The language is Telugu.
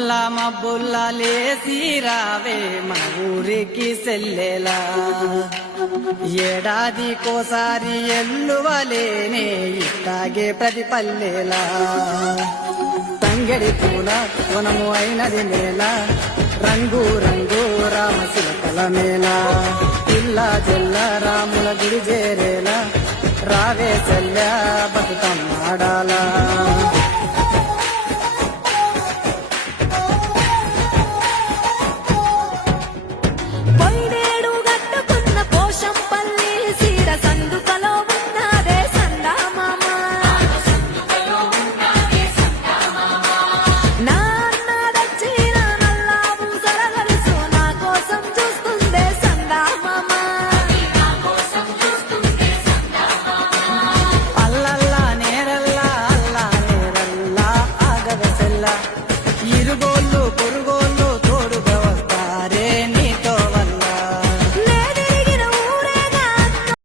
మబ్బుల్లా లేసి రావే మన ఊరికి సెల్లెలా ఏడాదికోసారి ఎల్లువలేనే ఇట్లాగే ప్రతి పల్లెలా తంగడి పూల వనము అయినది నేల రంగు రంగు రామశిల్పల మేళ ఇల్లా జల్ల రాముల గుడి చేరేలా రావే సెల్లా బతుకమ్మాడాలా ఇరుగోళ్ళు పొరుగోళ్ళు